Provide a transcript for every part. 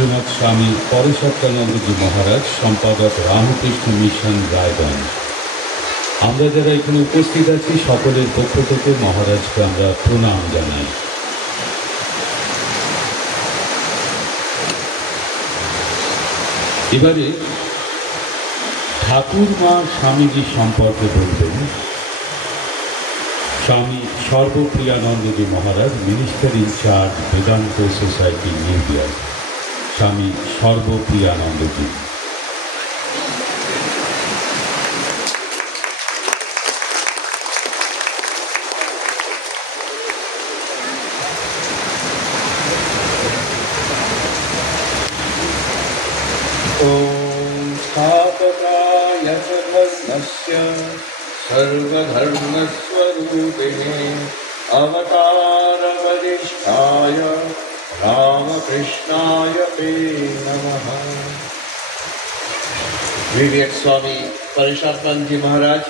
শ্রীমৎ স্বামী পরেশাত্মানন্দজি মহারাজ, সম্পাদক রামকৃষ্ণ মিশন রায়গঞ্জ। আমরা যারা এখানে উপস্থিত আছি সকলের পক্ষ থেকে মহারাজকে আমরা প্রণাম জানাই। এবারে ঠাকুরমা স্বামীজি সম্পর্কে বলবেন Swami Sarvapriyanandaji Maharaj, minister incharge Vedanta society, New York. Swami Sarvapriyanandaji. सर्वधर्मस्वरूपिणे अवतारवरिष्ठाय रामकृष्णाय ते नमः। Revered Swami Parishatmanji Maharaj,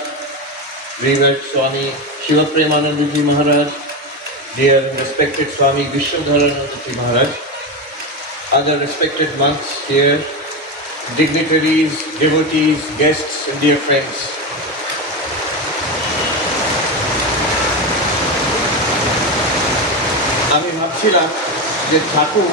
Revered Swami Shivapremanandaji Maharaj, dear and respected Swami Vishwadharanandaji Maharaj, other respected monks here, dignitaries, devotees, guests and dear friends. আমি ভাবছিলাম যে ঠাকুর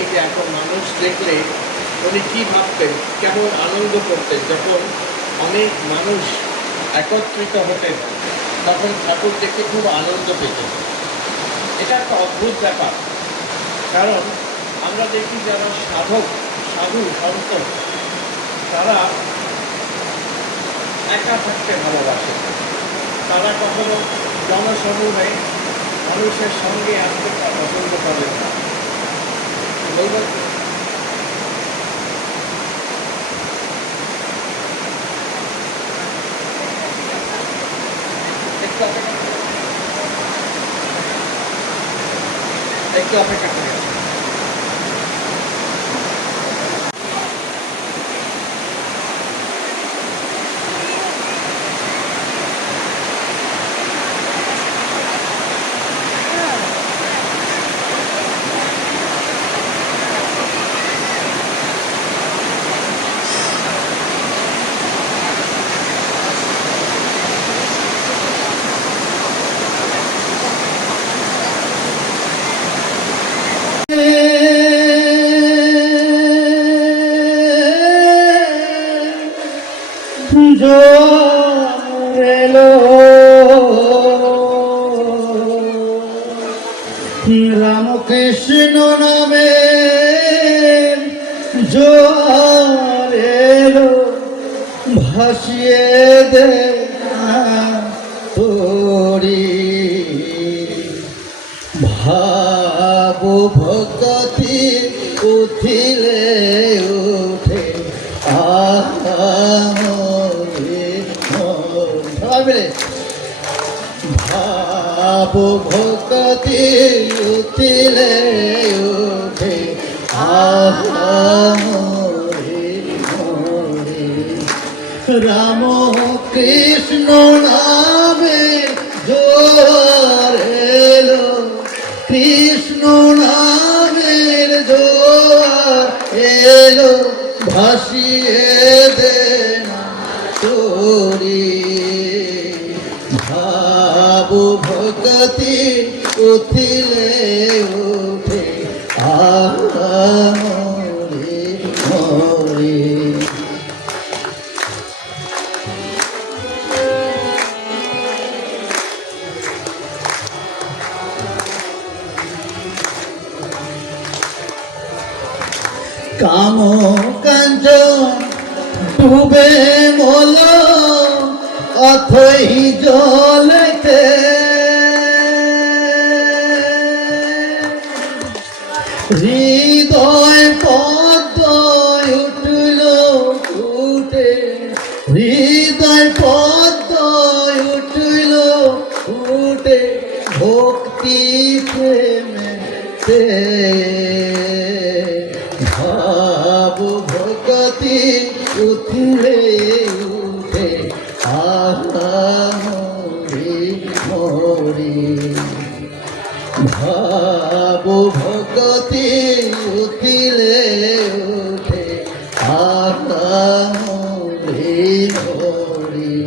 এই যে এখন মানুষ দেখলে উনি কি ভাবতেন, কেমন আনন্দ করতেন। যখন অনেক মানুষ একত্রিত হতেন তখন ঠাকুর দেখে খুব আনন্দ পেতেন। এটা একটা অদ্ভুত ব্যাপার, কারণ আমরা দেখি যারা সাধক, সাধু, সন্ত, তারা একা থাকতে ভালোবাসে। তারা কখনো জনসমূহে মানুষের সঙ্গে আসতে পছন্দ করেন না। একটু অপেক্ষা করে রামকৃষ্ণ নামে জোয়ার এলো, ভাসিয়ে দে তোরি ভাব ভক্তি উঠিলে উঠে ভাব ভক্তি উঠিলে উঠে রাম কৃষ্ণ নামে জোয়ার এলো, কৃষ্ণ নামের জোয়ার এলো, ভাসিয়ে দে তোরি ভাব ভক্তি উঠিলে উঠে মোরে মোরে। কাম কাঞ্চন ডুবে মোল অথই জলেতে, হৃদয় পদ্ম উঠল উঠে, হৃদয় পদ্ম উঠল উঠে, ভক্তি প্রেমেতে ভাব ভক্তি উঠলে উঠে মোরে মোরে। ভরি ভাব ভগতি উঠিলে উঠে আকাশে ভরি।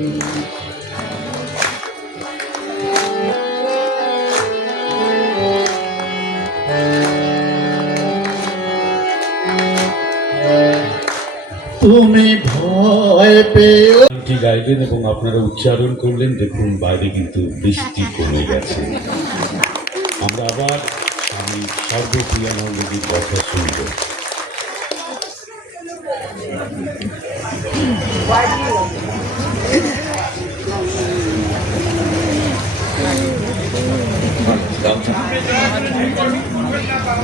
তুমি ভয় পেও গানটি গাইলেন এবং আপনারা উচ্চারণ করলেন। দেখুন বাইরে কিন্তু বৃষ্টি কমে গেছে। আমরা আবার আমি সর্বপ্রিয়ানন্দজির কথা শুনব।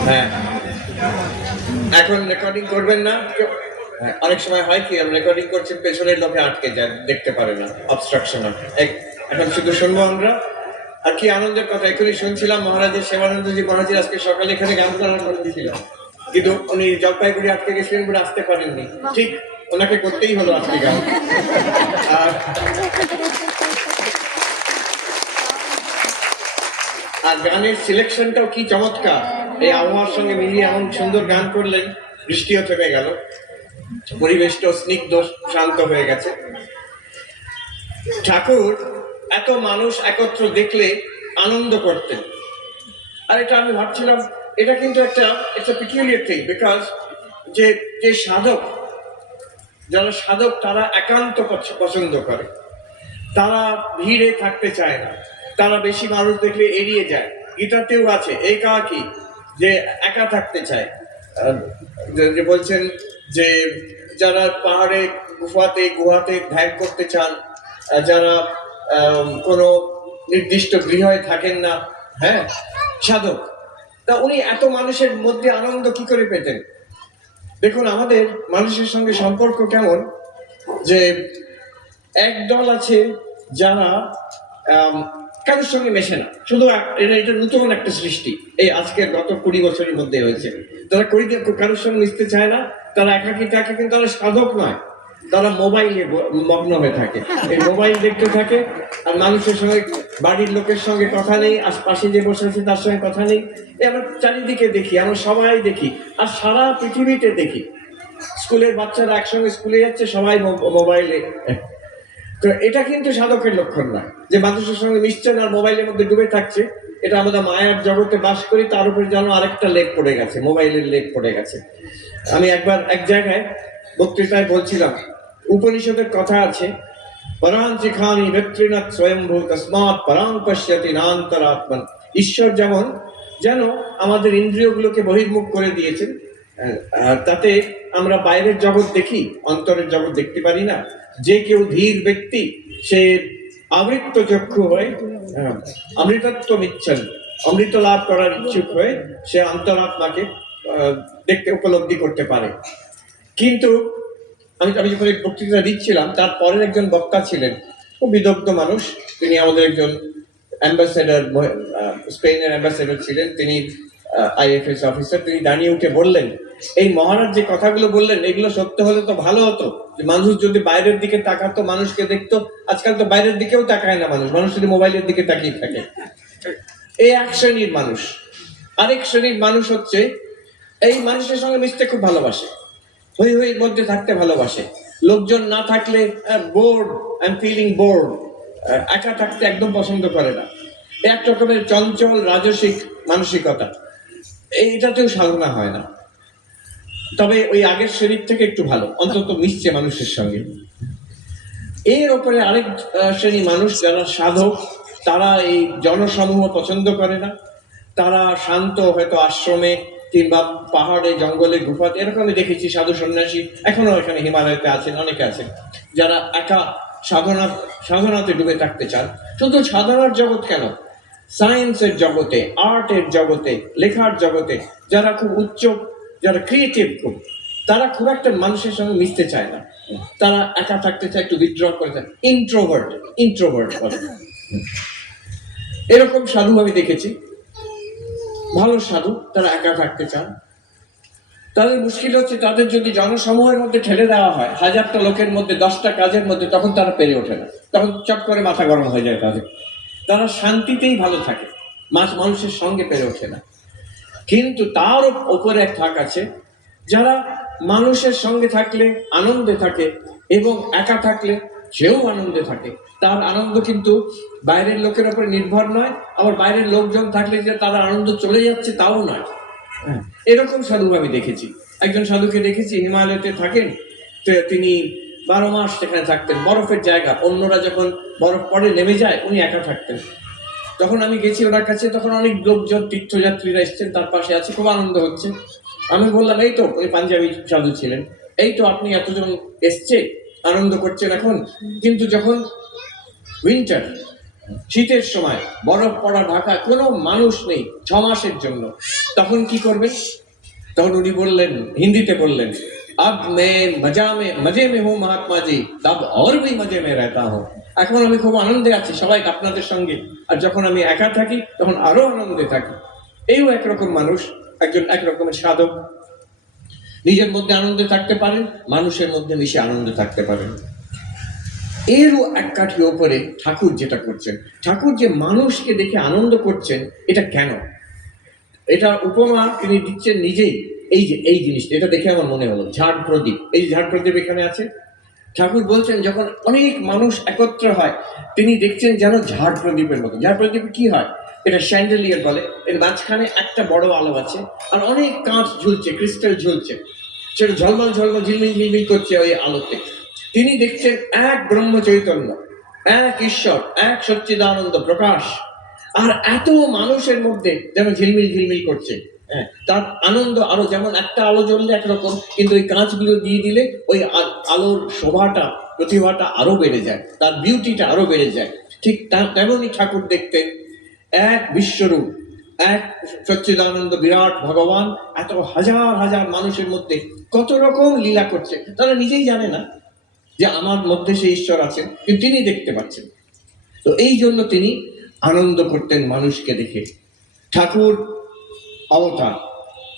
হ্যাঁ, এখন রেকর্ডিং করবেন না? হ্যাঁ, অনেক সময় হয় কি আমরা রেকর্ডিং করছি, পেছনের লোকে আটকে যায়, দেখতে পারে না, অবস্ট্রাকশন হয়। এখন শুধু শুনবো আমরা। আর কি আনন্দের কথা, এখনই শুনছিলাম মহারাজের সেবানন্দজি মহারাজের আজকে সকালে এখানে গান করার করে দিয়েছিল, কিন্তু উনি জলপাইগুড়ি আটকে গেছিলেন বলে আসতে পারেননি। ঠিক ওনাকে করতেই হলো আজকে গান। আর গানের সিলেকশনটাও কি চমৎকার, এই আবহাওয়ার সঙ্গে মিলিয়ে এমন সুন্দর গান করলেন। বৃষ্টিও থেমে গেল, পরিবেশটাও স্নিগ্ধ শান্ত হয়ে গেছে। ঠাকুর এত মানুষ একত্র দেখলে আনন্দ করতেন। আর এটা আমি ভাবছিলাম, এটা কিন্তু একটা পিকুলিয়ার থিং, বিকজ যে সাধক, যারা সাধক তারা একান্ত পছন্দ করে, তারা ভিড়ে থাকতে চায় না, তারা বেশি মানুষ দেখলে এড়িয়ে যায়। গীতাতেও আছে একাকী, যে একা থাকতে চায়। যে বলছেন যে যারা পাহাড়ে গুহাতে ধ্যান করতে চান, যারা কোনো নির্দিষ্ট গৃহে থাকেন না, হ্যাঁ, সাধক, তা উনি এত মানুষের মধ্যে আনন্দ কি করে পেতেন? দেখুন আমাদের মানুষের সঙ্গে সম্পর্ক কেমন, যে একদল আছে যারা কারোর সঙ্গে মেশে না, শুধু এটা নতুন একটা সৃষ্টি, এই আজকের গত 20 বছরের মধ্যে হয়েছে। তারা কারোর সঙ্গে মিশতে চায় না, তারা একাকি থাকে, কিন্তু তারা সাধক নয়, তারা মোবাইলে মগ্ন হয়ে থাকে, এই মোবাইল দেখতে থাকে। আর মানুষের সঙ্গে, বাড়ির লোকের সঙ্গে কথা নেই, আশপাশে যে বসে আছে তার সঙ্গে কথা নেই। আমরা চারিদিকে দেখি, আমরা সবাই দেখি, আর সারা পৃথিবীতে দেখি। স্কুলের বাচ্চারা একসঙ্গে স্কুলে যাচ্ছে, সবাই মোবাইলে। তো এটা কিন্তু সাধকের লক্ষণ না, যে মানুষের সঙ্গে মিশছেন আর মোবাইলের মধ্যে ডুবে থাকছে। এটা আমরা মায়ার জগতে বাস করি, তার উপরে যেন আরেকটা লেগ পড়ে গেছে, মোবাইলের লেগ পড়ে গেছে। আমি একবার এক জায়গায় বক্তৃতায় বলছিলাম, উপনিষদের কথা আছে, পরাঞ্চি খানি ব্যক্তিনাথ স্বয়ম্ভূ তস্মাৎ পরাং পশ্যতি নান্তরাত্মান। ঈশ্বর যেন আমাদের ইন্দ্রিয়গুলোকে বহির্মুখ করে দিয়েছেন, তাতে আমরা বাইরের জগৎ দেখি, অন্তরের জগৎ দেখতে পারি না। যে কেউ ধীর ব্যক্তি, সে আমৃত্য চক্ষু হয়ে অমৃতত্ব ইচ্ছেন, অমৃত লাভ করার ইচ্ছুক হয়ে সে অন্তরাত্মাকে দেখতে উপলব্ধি করতে পারে। কিন্তু আমি যখন বক্তৃতা দিচ্ছিলাম, তারপরের একজন বক্তা ছিলেন, খুব বিদগ্ধ মানুষ, তিনি আমাদের একজন অ্যাম্বাসেডার, স্পেনের অ্যাম্বাসেডার ছিলেন, তিনি IFS অফিসার। তিনি দাঁড়িয়ে উঠে বললেন, এই মহারাজ যে কথাগুলো বললেন এগুলো সত্য হলে তো ভালো হতো, যে মানুষ যদি বাইরের দিকে তাকাতো, মানুষকে দেখতো। আজকাল তো বাইরের দিকেও তাকায় না মানুষ শুধু মোবাইলের দিকে তাকিয়ে থাকে। এই এক শ্রেণীর মানুষ। আরেক শ্রেণীর মানুষ হচ্ছে এই মানুষের সঙ্গে মিশতে খুব ভালোবাসে, হই হইয়ের মধ্যে থাকতে ভালোবাসে, লোকজন না থাকলে bored, I am feeling bored, একা থাকতে একদম পছন্দ করে না। এক রকমের চঞ্চল রাজসিক মানসিকতা, এইটাতেও সাধনা হয় না। তবে ওই আগের শ্রেণীর থেকে একটু ভালো, অন্তত মিশছে মানুষের সঙ্গে। এর ওপরে আরেক শ্রেণী মানুষ যারা সাধক, তারা এই জনসমূহ পছন্দ করে না। তারা শান্ত, হয়তো আশ্রমে কিংবা পাহাড়ে, জঙ্গলে, গুফাতে, এরকম আমি দেখেছি সাধু সন্ন্যাসী, এখনো এখানে হিমালয়তে আছেন, অনেকে আছেন, যারা একা সাধনাতে ডুবে থাকতে চান। শুধু সাধনার জগৎ কেন, সায়েন্সের জগতে, আর্টের জগতে, লেখার জগতে যারা খুব উচ্চ, যারা ক্রিয়েটিভ খুব, তারা খুব একটা মানুষের সঙ্গে মিশতে চায় না, তারা একা থাকতে চায়, একটু উইথড্র করে থাকে, ইন্ট্রোভার্ট বলে। এরকম সাধু আমি দেখেছি, ভালো সাধু, তারা একা থাকতে চান। তাদের মুশকিল হচ্ছে, তাদের যদি জনসমূহের মধ্যে ঠেলে দেওয়া হয়, 1000টা লোকের মধ্যে 10টা কাজের মধ্যে, তখন তারা পেরে ওঠে না, তখন চট করে মাথা গরম হয়ে যায় তাদের। তারা শান্তিতেই ভালো থাকে, মানুষের সঙ্গে পেরে ওঠে না। কিন্তু তার ওপরে এক থাক আছে, যারা মানুষের সঙ্গে থাকলে আনন্দে থাকে এবং একা থাকলে সেও আনন্দে থাকে। তার আনন্দ কিন্তু বাইরের লোকের উপর নির্ভর নয়, আবার বাইরের লোকজন থাকলে যে তার আনন্দ চলে যাচ্ছে তাও নয়। এরকম সাধু আমি দেখেছি। একজন সাধুকে দেখেছি হিমালয়তে থাকেন, তো তিনি 12 মাস সেখানে থাকতেন, বরফের জায়গা, অন্যরা যখন বরফ পড়ে নেমে যায় উনি একা থাকতেন। তখন আমি গেছি ওনার কাছে, তখন অনেক লোকজন তীর্থযাত্রীরা এসছেন, তার পাশে আছে, খুব আনন্দ হচ্ছে। আমি বললাম, এই তো, ওই পাঞ্জাবি সাধু ছিলেন, এই তো আপনি এতজন এসছে, আনন্দ করছেন এখন, কিন্তু যখন উইন্টার, শীতের সময়, বরফ পড়া ঢাকা, কোনো মানুষ নেই 6 মাসের জন্য, তখন কি করবেন? তখন উনি বললেন, হিন্দিতে বললেন, अब मैं मजे में हूँ महात्मा जी, तब और भी मजे में रहता हूँ। এখন আমি খুব আনন্দে আছি সবাই আপনাদের সঙ্গে, আর যখন আমি একা থাকি তখন আরো আনন্দে থাকি। এইও একরকম মানুষ, একজন একরকমের সাধক, নিজের মধ্যে আনন্দে থাকতে পারেন, মানুষের মধ্যে মিশে আনন্দে থাকতে পারেন। এরও এক কাঠি ওপরে ঠাকুর যেটা করছেন, ঠাকুর যে মানুষকে দেখে আনন্দ করছেন, এটা কেন? এটা উপমা তিনি দিচ্ছেন নিজেই। এই যে এই জিনিসটা, এটা দেখে আমার মনে হলো ঝাড় প্রদীপ, এই ঝাড় প্রদীপ এখানে আছে। ঠাকুর বলছেন যখন অনেক মানুষ একত্র হয়, তিনি দেখছেন যেন ঝাড় প্রদীপের মতো। ঝাড় প্রদীপ কি হয়? এটা স্যান্ডেলিয়ার বলে, এর মাঝখানে একটা বড় আলো আছে, আর অনেক কাঁচ ঝুলছে, ক্রিস্টাল ঝুলছে, সেটা ঝলমল ঝলমল ঝিলমিল ঝিলমিল করছে ওই আলোতে। তিনি দেখছেন এক ব্রহ্ম চৈতন্য, এক ঈশ্বর, এক সচ্চিদানন্দ প্রকাশ, আর এত মানুষের মধ্যে যেন ঝিলমিল ঝিলমিল করছে। হ্যাঁ, তার আনন্দ আরো, যেমন একটা আলো জ্বললে একরকম, কিন্তু ওই কাঁচগুলো দিয়ে দিলে ওই আলোর শোভাটা, প্রতিভাটা আরো বেড়ে যায়, তার বিউটিটা আরো বেড়ে যায়। ঠিক তেমনই ঠাকুর দেখতেন, এক বিশ্বরূপ, এক সচ্চিদানন্দ বিরাট ভগবান এত হাজার হাজার মানুষের মধ্যে কত রকম লীলা করছে, তারা নিজেই জানে না যে আমার মধ্যে সেই ঈশ্বর আছেন, কিন্তু তিনি দেখতে পাচ্ছেন। তো এই জন্য তিনি আনন্দ করতেন মানুষকে দেখে। ঠাকুর অবতার,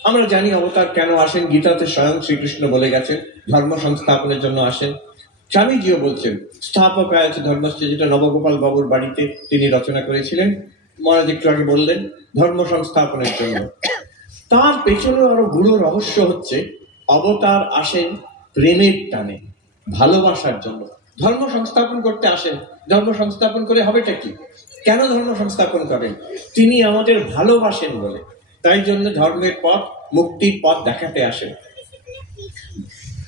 আমরা জানি অবতার কেন আসেন, গীতাতে স্বয়ং শ্রীকৃষ্ণ বলে গেছেন ধর্ম সংস্থাপনের জন্য আসেন। স্বামীজিও বলছেন স্থাপকায় আছে ধর্মশ্চ, যেটা নবগোপাল বাবুর বাড়িতে তিনি রচনা করেছিলেন, মহারাজ একটু আগে বললেন, ধর্ম সংস্থাপনের জন্য। তার পেছনে আরো গূঢ় রহস্য হচ্ছে, অবতার আসেন প্রেমের টানে, ভালোবাসার জন্য। ধর্ম সংস্থাপন করতে আসেন, ধর্ম সংস্থাপন করে হবেটা কি? কেন ধর্ম সংস্থাপন করেন? তিনি আমাদের ভালোবাসেন বলে, তাই জন্য ধর্মের পথ, মুক্তির পথ দেখাতে আসেন,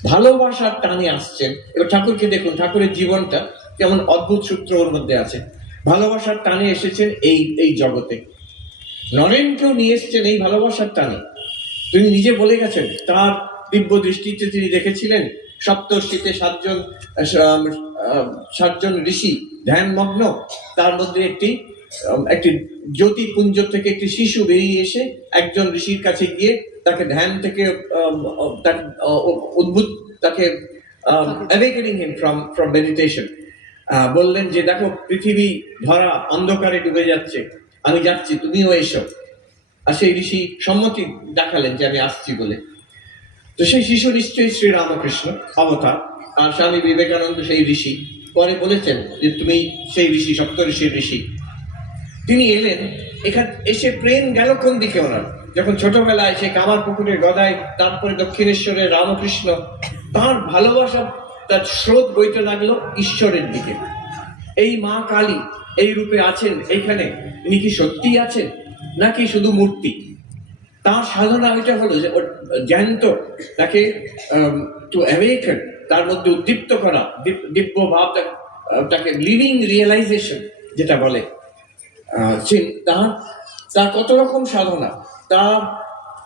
ভালোবাসার টানে আসছেন। এবার ঠাকুরকে দেখুন, ঠাকুরের জীবনটা কেমন অদ্ভুত সূত্র ওর মধ্যে আছে। ভালোবাসার টানে এসেছেন এই জগতে, নরেনকেও নিয়ে এসছেন এই ভালোবাসার টানে। তিনি নিজে বলে গেছেন, তার দিব্য দৃষ্টিতে তিনি দেখেছিলেন সপ্তর্ষিতে সাতজন ঋষি ধ্যানমগ্ন, তার মধ্যে একটি জ্যোতিপুঞ্জ থেকে একটি শিশু বেরিয়ে এসে একজন ঋষির কাছে গিয়ে তাকে ধ্যান থেকে তাকে awakening him from meditation, বললেন যে দেখো পৃথিবী ধরা অন্ধকারে ডুবে যাচ্ছে, আমি যাচ্ছি, তুমিও এসো। আর সেই ঋষি সম্মতি দেখালেন যে আমি আসছি বলে। তো সেই শিশু নিশ্চয়ই শ্রীরামকৃষ্ণ অবতার, আর স্বামী বিবেকানন্দ সেই ঋষি। পরে বলেছেন যে তুমি সেই ঋষি, সপ্ত ঋষির ঋষি। তিনি এলেন, এখানে এসে প্রেম গেল কোন দিকে ওনার? যখন ছোটবেলায় সে কামার পুকুরের গদায়, তারপরে দক্ষিণেশ্বরের রামকৃষ্ণ, তার ভালোবাসা, তার স্রোত বইতে লাগলো ঈশ্বরের দিকে। এই মা কালী এই রূপে আছেন এইখানে, ইনি কি সত্যি আছেন নাকি শুধু মূর্তি? তার সাধনা ওইটা হলো যে জ্ঞান্ত, তাকে টু অ্যাওয়েকেন, তার মধ্যে উদ্দীপ্ত করা দিব্য ভাব, তাকে লিভিং রিয়েলাইজেশন যেটা বলে। তার কত রকম সাধনা, তার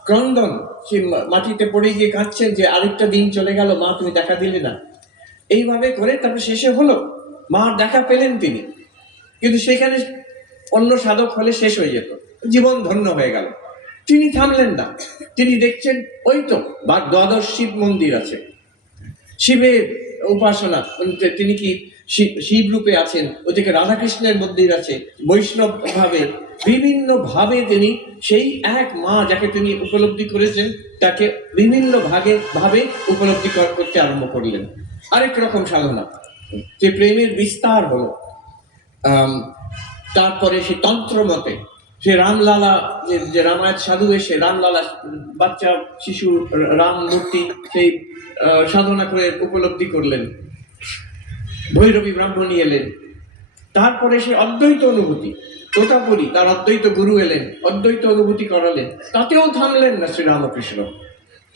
ক্রন্দন, সে মাটিতে পড়ে গিয়ে কাঁদছেন যে আরেকটা দিন চলে গেল, মা তুমি দেখা দিলে না। এইভাবে করে তারপরে শেষে হলো, মার দেখা পেলেন তিনি, কিন্তু সেখানে অন্য সাধক হলে শেষ হয়ে যেত, জীবন ধন্য হয়ে গেল। তিনি থামলেন না, তিনি দেখছেন ওই তো দ্বাদশ শিব মন্দির আছে, শিবের উপাসনা, তিনি কি শিব রূপে আছেন, ওদিকে রাধাকৃষ্ণের মন্দির আছে, বৈষ্ণব ভাবে বিভিন্ন ভাবে তিনি সেই এক মা যাকে তিনি উপলব্ধি করেছেন, তাকে বিভিন্ন ভাবে উপলব্ধি করতে আরম্ভ করলেন। আরেক রকম সাধনা, যে প্রেমের বিস্তার হলো। তারপরে সে তন্ত্র মতে সে রামলালা, যে রামায়ণ সাধু এসে রামলালা বাচ্চা শিশু রাম মূর্তি সেই সাধনা করে উপলব্ধি করলেন। ভৈরবী ব্রাহ্মণী এলেন, তারপরে সে অদ্বৈত অনুভূতি, তোতাপুরী তার অদ্বৈত গুরু এলেন, অদ্বৈত অনুভূতি করালেন, তাতেও থামলেন না শ্রীরামকৃষ্ণ।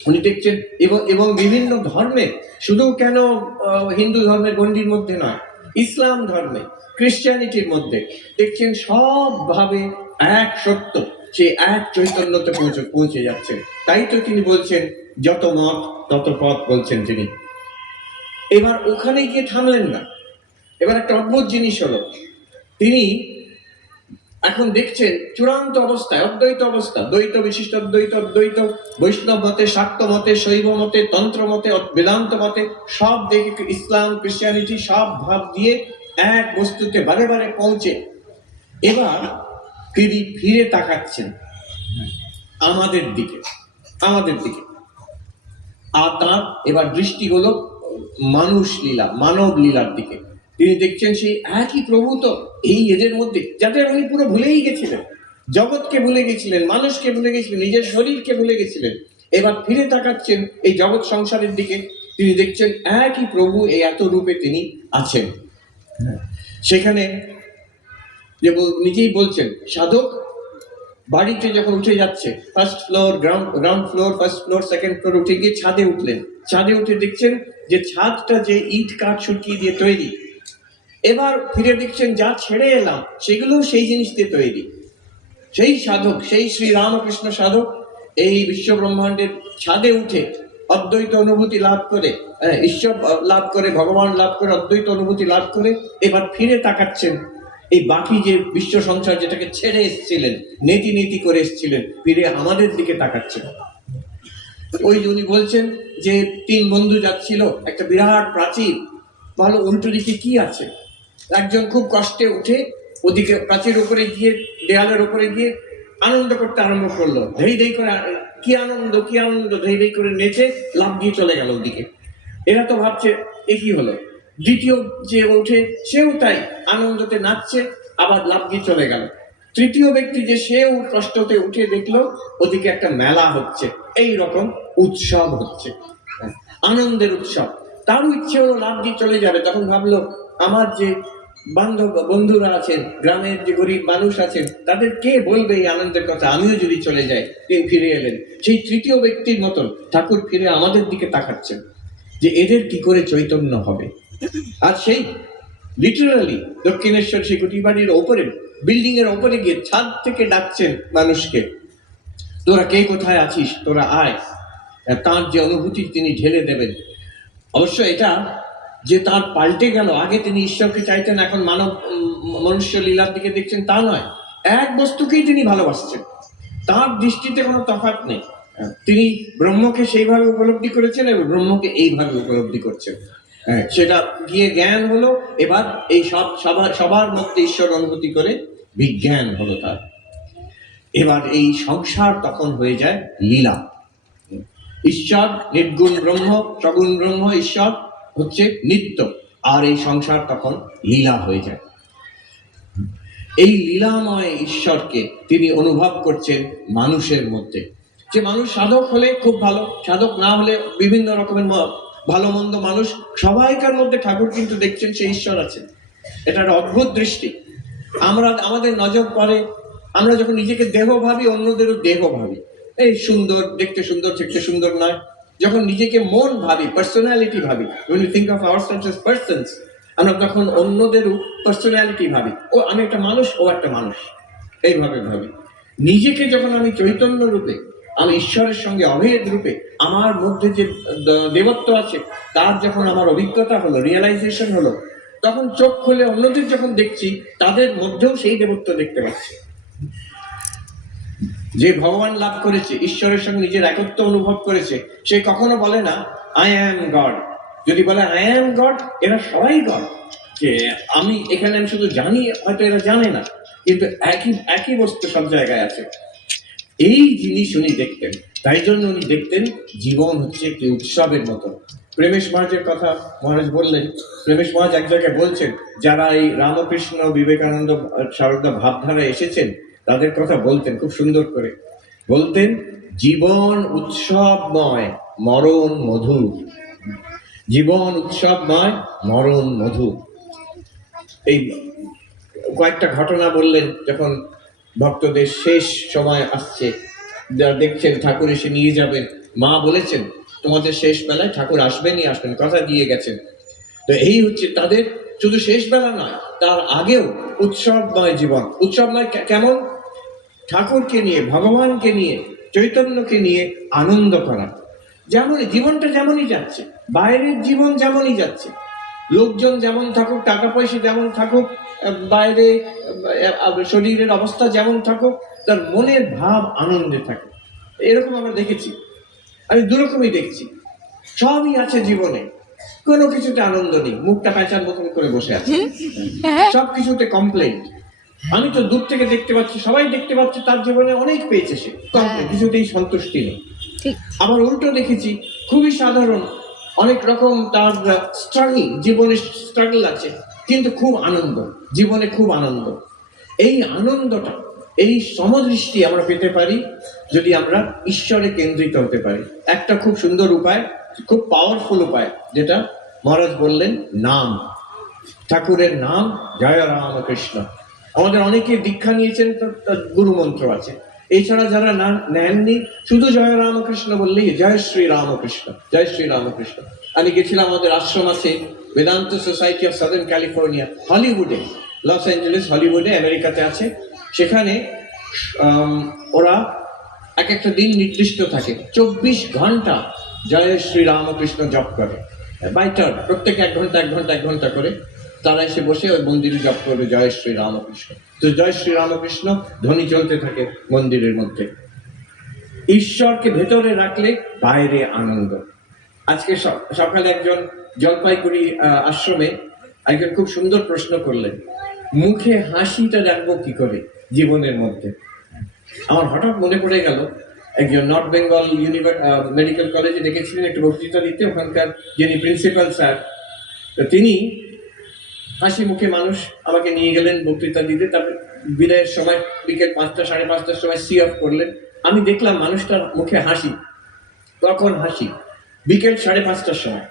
উনি দেখছেন এবং বিভিন্ন ধর্মে, শুধু কেন হিন্দু ধর্মের গণ্ডির মধ্যে নয়, ইসলাম ধর্মে, ক্রিশ্চিয়ানিটির মধ্যে দেখছেন সবভাবে এক সত্য, সে এক চৈতন্যতে পৌঁছে যাচ্ছেন। তাই তো তিনি বলছেন যত মত তত পথ বলছেন তিনি। এবার ওখানে গিয়ে থামলেন না। এবার একটা অদ্ভুত জিনিস হলো, তিনি এখন দেখছেন চূড়ান্ত অবস্থায়, অদ্বৈত অবস্থা, দ্বৈত বিশিষ্ট অদ্বৈত, অদ্বৈত বৈষ্ণব মতে, শাক্ত মতে, শৈব মতে, তন্ত্র মতে, বেদান্ত মতে, সব দেখে ইসলাম ক্রিশ্চিয়ানিটি সব ভাব দিয়ে এক বস্তুতে বারে বারে পৌঁছে এবার তিনি ফিরে তাকাচ্ছেন আমাদের দিকে, আমাদের দিকে। আর তার এবার দৃষ্টি হলো মানুষ লীলা, মানব লীলার দিকে। তিনি দেখছেন সেই একই প্রভু তো এই এদের মধ্যে, যাদের উনি পুরো ভুলেই গেছিলেন, জগৎকে ভুলে গেছিলেন, মানুষকে ভুলে গেছিলেন, নিজের শরীরকে ভুলে গেছিলেন। এবার ফিরে তাকাচ্ছেন এই জগৎ সংসারের দিকে। তিনি দেখছেন একই প্রভু এই এত রূপে তিনি আছেন। সেখানে যে নিজেই বলছেন, সাধক বাড়িতে যখন উঠে যাচ্ছে, first floor, ground floor, first floor, second floor, উঠে গিয়ে ছাদে উঠলেন। ছাদে উঠে দেখছেন যে ছাদটা যে ইট কাঠ শুকিয়ে দিয়ে তৈরি। এবার ফিরে দেখছেন যা ছেড়ে এলাম সেগুলো সেই জিনিস দিয়ে তৈরি। সেই সাধক, সেই শ্রী রামকৃষ্ণ সাধক এই বিশ্ব ব্রহ্মাণ্ডের ছাদে উঠে অদ্বৈত অনুভূতি লাভ করে, ঈশ্বর লাভ করে, ভগবান লাভ করে, অদ্বৈত অনুভূতি লাভ করে এবার ফিরে তাকাচ্ছেন এই বাকি যে বিশ্ব সংসার যেটাকে ছেড়ে এসেছিলেন, নীতি নীতি করে এসেছিলেন, ফিরে আমাদের দিকে তাকাচ্ছেন। ওই উনি বলছেন যে 3 বন্ধু যাচ্ছিল একটা বিরাট প্রাচীর, ভালো উল্টো দিকে কি আছে। একজন খুব কষ্টে উঠে ওদিকে প্রাচীর উপরে গিয়ে, দেয়ালের উপরে গিয়ে আনন্দ করতে আরম্ভ করলো, ধেই ধেই করে, কি আনন্দ কি আনন্দ, ধেই ধেই করে নেচে লাফ দিয়ে চলে গেল ওদিকে। এরা তো ভাবছে এ কি হলো। দ্বিতীয় যে ওঠে সেও তাই আনন্দতে নাচছে, আবার লাফ দিয়ে চলে গেল। তৃতীয় ব্যক্তি যে সেও কষ্টতে উঠে দেখলো ওদিকে একটা মেলা হচ্ছে, এই রকম উৎসব হচ্ছে, আনন্দের উৎসব। তারও ইচ্ছে হলো লাফ দিয়ে চলে যাবে। তখন ভাবলো আমার যে বন্ধুরা আছেন, গ্রামের যে গরিব মানুষ আছেন, তাদের কে বলবে এই আনন্দের কথা, আমিও যদি চলে যাই। তিনি ফিরে এলেন সেই তৃতীয় ব্যক্তির মতন। ঠাকুর ফিরে আমাদের দিকে তাকাচ্ছেন যে এদের কি করে চৈতন্য হবে। আর সেই লিটারালি দক্ষিণেশ্বর সেই কুটিবাড়ির ওপরে, বিল্ডিং এর ওপরে গিয়ে ছাদ থেকে ডাকছেন মানুষকে, তোরা কে কোথায় আছিস, তোরা আয়। তার যে অনুভূতি তিনি ঢেলে দেবেন। অবশ্য এটা যে তার পাল্টে গেল, আগে তিনি ঈশ্বরকে চাইতেন, এখন মনুষ্য লীলার দিকে দেখছেন, তা নয়। এক বস্তুকেই তিনি ভালোবাসছেন, তার দৃষ্টিতে কোনো তফাৎ নেই। তিনি ব্রহ্মকে সেইভাবে উপলব্ধি করেছেন এবং ব্রহ্মকে এইভাবে উপলব্ধি করছেন। সেটা গিয়ে জ্ঞান হলো। এবার এই সবার মধ্যে ঈশ্বর অনুভূতি করে বিজ্ঞান হলো তার। এবার এই সংসার তখন হয়ে যায় লীলা। ঈশ্বর নির্গুণ ব্রহ্ম, সগুণ ব্রহ্ম, ঈশ্বর হচ্ছে নিত্য, আর এই সংসার তখন লীলা হয়ে যায়। এই লীলাময় ঈশ্বরকে তিনি অনুভব করছেন মানুষের মধ্যে। যে মানুষ সাধক হলে খুব ভালো, সাধক না হলে বিভিন্ন রকমের ভালো মন্দ মানুষ, সবাইকার মধ্যে ঠাকুর কিন্তু দেখছেন সেই ঈশ্বর আছে। এটা একটা অদ্ভুত দৃষ্টি। আমাদের নজর পড়ে, আমরা যখন নিজেকে দেহ ভাবি, অন্যদেরও দেহ ভাবি। এই সুন্দর, দেখতে সুন্দর, দেখতে সুন্দর নয়। যখন নিজেকে মন ভাবি, পার্সোনালিটি ভাবি, when we think of ourselves as persons, আমরা তখন অন্যদেরও পার্সোনালিটি ভাবি। ও আমি একটা মানুষ, ও একটা মানুষ, এইভাবে ভাবি। নিজেকে যখন আমি চৈতন্য রূপে, আমি ঈশ্বরের সঙ্গে অভেদ রূপে, আমার মধ্যে যে দেবত্ব আছে তার যখন আমার অভিজ্ঞতা হলো, রিয়েলাইজেশন হলো, তখন চোখ খুলে অন্যদের যখন দেখছি, তাদের মধ্যেও সেই দেবত্ব দেখতে পাচ্ছি। যে ভগবান লাভ করেছে, ঈশ্বরের সঙ্গে নিজের একত্ব অনুভব করেছে, সে কখনো বলে না আই অ্যাম গড। যদি বলে আই অ্যাম গড, এরা সবাই গড। যে আমি এখানে আমি শুধু জানি, হয়তো এরা জানে না, কিন্তু একই বস্তু সব জায়গায় আছে। এই জিনিস উনি দেখতেন। তাই জন্য উনি দেখতেন জীবন হচ্ছে একটি উৎসবের মতো। প্রেমেশ মহারাজের কথা মহারাজ বললেন। প্রেমেশ মহারাজ এক জায়গায় বলছেন, যারা এই রামকৃষ্ণ বিবেকানন্দ সারদা ভাবধারায় এসেছেন তাদের কথা বলতেন খুব সুন্দর করে। বলতেন, জীবন উৎসবময়, মরণ মধুর। জীবন উৎসবময়, মরণ মধুর। এই কয়েকটা ঘটনা বললেন, যখন ভক্তদের শেষ সময় আসছে, যারা দেখছেন ঠাকুর এসে নিয়ে যাবেন, মা বলেছেন তোমাদের শেষ বেলায় ঠাকুর আসবেনই আসবেন, কথা দিয়ে গেছেন। তো এই হচ্ছে তাদের শুধু শেষ বেলা নয়, তার আগেও উৎসবময় জীবন। উৎসবময় কেমন? ঠাকুরকে নিয়ে, ভগবানকে নিয়ে, চৈতন্যকে নিয়ে আনন্দ করা। যেমন জীবনটা যেমনই যাচ্ছে, বাইরের জীবন যেমনই যাচ্ছে, লোকজন যেমন থাকুক, টাকা পয়সা যেমন থাকুক, বাইরে শরীরের অবস্থা যেমন থাকুক, তার মনের ভাব আনন্দে থাকে। এরকম আমরা দেখেছি, আমি দুরকমই দেখছি। সবই আছে জীবনে, কোনো কিছুতে আনন্দ নেই, মুখটা প্যাঁচার মতন করে বসে আছে, সব কিছুতে কমপ্লেন। আমি তো দূর থেকে দেখতে পাচ্ছি, সবাই দেখতে পাচ্ছে তার জীবনে অনেক পেয়েছে, সে কিছুতেই সন্তুষ্টি নেই। আবার উল্টো দেখেছি, খুবই সাধারণ, অনেক রকম তার স্ট্রাগল, জীবনে স্ট্রাগল আছে, কিন্তু খুব আনন্দ, জীবনে খুব আনন্দ। এই আনন্দটা, এই সমদৃষ্টি আমরা পেতে পারি যদি আমরা ঈশ্বরে কেন্দ্রিত হতে পারি। একটা খুব সুন্দর উপায়, খুব পাওয়ারফুল উপায়, যেটা মহারাজ বললেন, নাম। ঠাকুরের নাম জয় রামকৃষ্ণ। আমাদের অনেকে দীক্ষা নিয়েছেন, তার গুরু মন্ত্র আছে। এছাড়া যারা নেননি, শুধু জয় রামকৃষ্ণ বললেই, জয় শ্রী রামকৃষ্ণ, জয় শ্রী রামকৃষ্ণ। আমি গেছিলাম, আমাদের আশ্রম আছে Vedanta society of Southern California, হলিউডে, লস অ্যাঞ্জেলেস, হলিউডে, আমেরিকাতে আছে। সেখানে ওরা এক একটা দিন নির্দিষ্ট থাকে, 24 ঘন্টা জয় শ্রী রামকৃষ্ণ জপ করে, বাই টার্ন, প্রত্যেকে 1 ঘন্টা 1 ঘন্টা 1 ঘন্টা করে তারা এসে বসে ওই মন্দিরে জপ করবে জয় শ্রী রামকৃষ্ণ। তো জয় শ্রী রামকৃষ্ণ ধ্বনি চলতে থাকে মন্দিরের মধ্যে। ঈশ্বরকে ভেতরে রাখলে বাইরে আনন্দ। আজকে সকালে একজন জলপাইগুড়ি আশ্রমে একজন খুব সুন্দর প্রশ্ন করলেন, মুখে হাসিটা রাখবো কি করে জীবনের মধ্যে? আমার হঠাৎ মনে পড়ে গেল, একজন নর্থ বেঙ্গল মেডিকেল কলেজে ডেকেছিলেন একটু বক্তৃতা দিতে, ওখানকার যিনি প্রিন্সিপাল স্যার, তিনি হাসি মুখে মানুষ আমাকে নিয়ে গেলেন বক্তৃতা দিতে। তারপর বিদায়ের সময় বিকেল 5টা 5:30টার সময় সি অফ করলেন। আমি দেখলাম মানুষটার মুখে হাসি। তখন হাসি বিকেল 5:30টার সময়।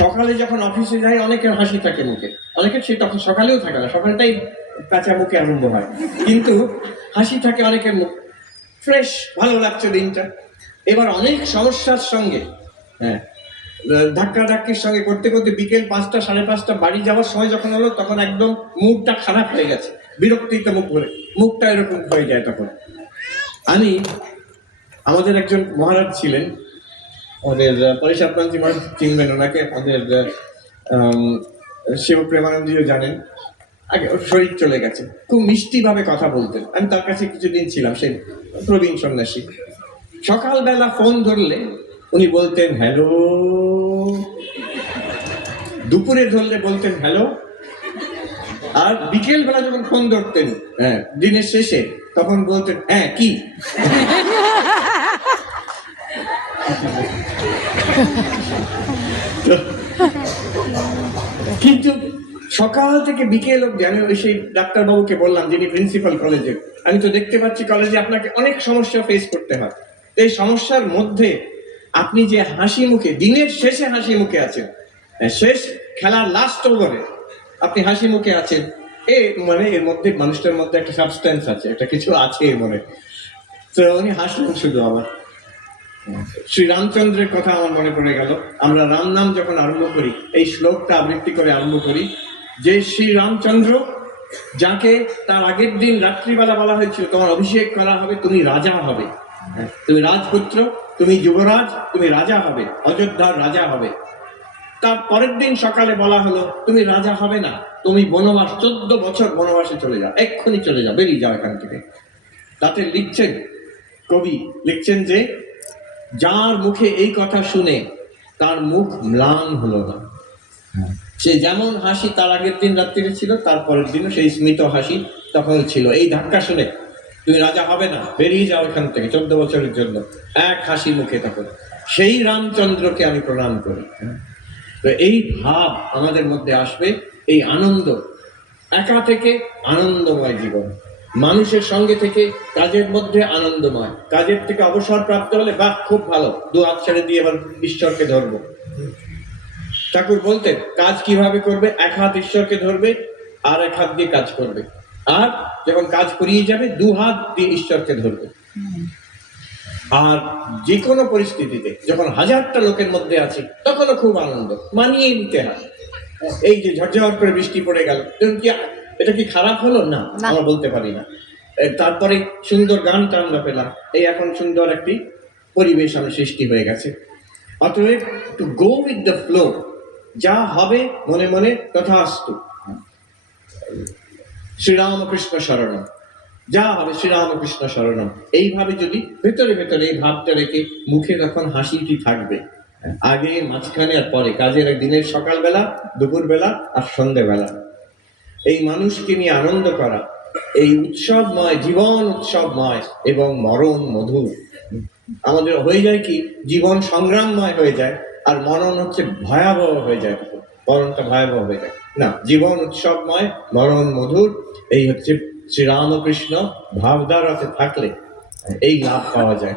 সকালে যখন অফিসে যাই অনেকের হাসি থাকে মুখে, অনেকের সে তখন সকালেও থাকে না, সকালটাই কাঁচা মুখে আরম্ভ হয়, কিন্তু হাসি থাকে অনেকের মুখ, ফ্রেশ, ভালো লাগছে দিনটা। এবার অনেক সমস্যার সঙ্গে, ধাক্কাধাক্কির সঙ্গে করতে করতে বিকেল 5টা 5:30 বাড়ি যাওয়ার সময় যখন হলো, তখন একদম মুডটা খারাপ হয়ে গেছে, বিরক্তিতে মুখ ভরে, মুখটা এরকম হয়ে যায়। তখন আমাদের একজন মহারাজ ছিলেন, আমাদের পরিষাপ্রান্তি মহারাজ চিনবেন ওনাকে, আমাদের শিব প্রেমানন্দীও জানেন। আগে ওর শরীর চলে গেছে, খুব মিষ্টি ভাবে কথা বলতেন। আমি তার কাছে কিছুদিন ছিলাম, সেই প্রবীণ সন্ন্যাসী। সকালবেলা ফোন ধরলে উনি বলতেন হ্যালো, দুপুরে ধরলে বলতেন হ্যালো, আর বিকেল বেলা যখন ফোন ধরতেন দিনের শেষে, তখন বলতেন হ্যাঁ কি। কিন্তু সকাল থেকে বিকেল অব্দি, আমি ওই সেই ডাক্তারবাবুকে বললাম যিনি প্রিন্সিপাল কলেজে, আমি তো দেখতে পাচ্ছি কলেজে আপনাকে অনেক সমস্যা ফেস করতে হয়। এই সমস্যার মধ্যে আপনি যে হাসি মুখে, দিনের শেষে হাসি মুখে আছেন, শেষ খেলার লাস্ট ওভারে আপনি হাসি মুখে আছেন, মানে এর মধ্যে মানুষটার মধ্যে একটা সাবস্টেন্স আছে, একটা কিছু আছে মনে। তো উনি হাসলেন শুধু। আমার শ্রী রামচন্দ্রের কথা আমার মনে পড়ে গেল। আমরা রাম নাম যখন আরম্ভ করি, এই শ্লোকটা আবৃত্তি করে আরম্ভ করি, যে শ্রী রামচন্দ্র, যাকে তার আগের দিন রাত্রিবেলা বলা হয়েছিল তোমার অভিষেক করা হবে, তুমি রাজা হবে, তুমি রাজপুত্র, তুমি যুবরাজ, তুমি রাজা হবে, অযোধ্যার রাজা হবে। তার পরের দিন সকালে বলা হলো তুমি রাজা হবে না, তুমি বনবাস, 14 বছর বনবাসে চলে যাও, এক্ষুনি চলে যাও, বেরিয়ে যাও এখান থেকে। তাতে লিখছেন, কবি লিখছেন যে যার মুখে এই কথা শুনে তার মুখ ম্লান হলো না। সে যেমন হাসি তার আগের দিন রাত্রিরে ছিল, তারপরের দিনও সেই স্মিত হাসি তখন ছিল। এই ধাক্কা শুনে তুমি রাজা হবে না, বেরিয়ে যাও এখান থেকে 14 বছরের জন্য, এক হাসি মুখে তখন। সেই রামচন্দ্রকে আমি প্রণাম করি। তো এই ভাব আমাদের মধ্যে আসবে, এই আনন্দ। একা থেকে আনন্দময় জীবন, মানুষের সঙ্গে থেকে কাজের মধ্যে আনন্দময়, কাজের থেকে অবসর প্রাপ্ত হলে বাহ খুব ভালো, দু হাত ছেড়ে দিয়ে এবার ঈশ্বরকে ধরবো। ঠাকুর বলতেন কাজ কিভাবে করবে, এক হাত ঈশ্বরকে ধরবে আর এক হাত দিয়ে কাজ করবে, আর যখন কাজ করিয়ে যাবে দু হাত দিয়ে ঈশ্বরকে ধরবে। আর যে কোনো পরিস্থিতিতে যখন হাজারটা লোকের মধ্যে আছি তখনও খুব আনন্দ, মানিয়ে নিতে হয়। এই যে ঝরঝর করে বৃষ্টি পড়ে গেল, কি এটা কি খারাপ হলো? না, আমরা বলতে পারি না। তারপরে সুন্দর গানটা আমরা পেলাম, এই এখন সুন্দর একটি পরিবেশ আমার সৃষ্টি হয়ে গেছে। অতএব to go with the flow, যা হবে মনে মনে তথাস্তু, শ্রীরামকৃষ্ণ শরণম, যা হবে শ্রীরামকৃষ্ণ শরণম, এইভাবে যদি ভেতরে ভেতরে এই ভাবটা রেখে মুখে তখন হাসিটি থাকবে, আগে মাঝখানে আর পরে, কাজের দিনের সকালবেলা, দুপুরবেলা আর সন্ধ্যেবেলা, এই মানুষকে নিয়ে আনন্দ করা, এই উৎসবময় জীবন, উৎসবময় এবং মরণ মধুর। আমাদের হয়ে যায় কি, জীবন সংগ্রামময় হয়ে যায় আর মরণ হচ্ছে ভয়াবহ হয়ে যায়, মরণটা ভয়াবহ হয়ে যায় না। জীবন উৎসবময়, মরণ মধুর, এই হচ্ছে শ্রীরামকৃষ্ণ ভাবধারাতে থাকলে এই লাভ পাওয়া যায়।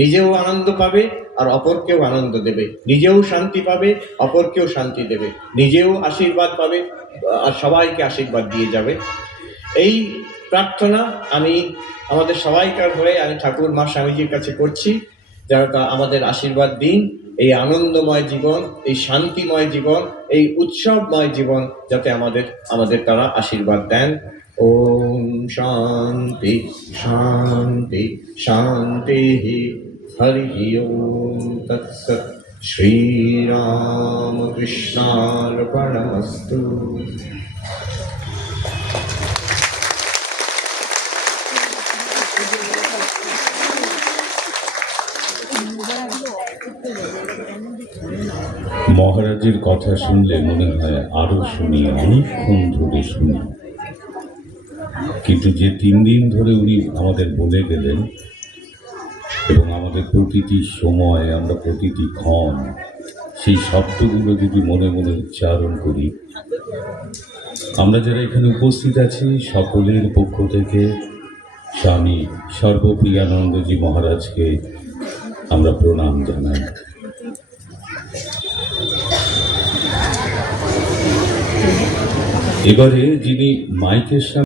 নিজেও আনন্দ পাবে আর অপরকেও আনন্দ দেবে, নিজেও শান্তি পাবে, অপরকেও শান্তি দেবে, নিজেও আশীর্বাদ পাবে আর সবাইকে আশীর্বাদ দিয়ে যাবে। এই প্রার্থনা আমি আমাদের সবাইকার হয়ে আমি ঠাকুর মা স্বামীজির কাছে করছি, যারা আমাদের আশীর্বাদ দিন, এই আনন্দময় জীবন, এই শান্তিময় জীবন, এই উৎসবময় জীবন যাতে আমাদের তারা আশীর্বাদ দেন। ওম শান্তি শান্তি শান্তি, হরি ওম তৎসৎ। শ্রীরামকৃষ্ণার্পণমস্তু। মহারাজের কথা শুনলে মনে হয় আরো শুনি, অনেকক্ষণ ধরে শুনি, কিন্তু যে 3 দিন ধরে উনি আমাদের বলে গেলেন এবং আমাদের প্রতিটি সময়, আমরা প্রতিটি ক্ষণ সেই শব্দগুলো যদি মনে মনে উচ্চারণ করি, আমরা যারা এখানে উপস্থিত আছি সকলের পক্ষ থেকে স্বামী সর্বপ্রিয়ানন্দজি মহারাজকে আমরা প্রণাম জানাই। এবারে যিনি মাইকের সামনে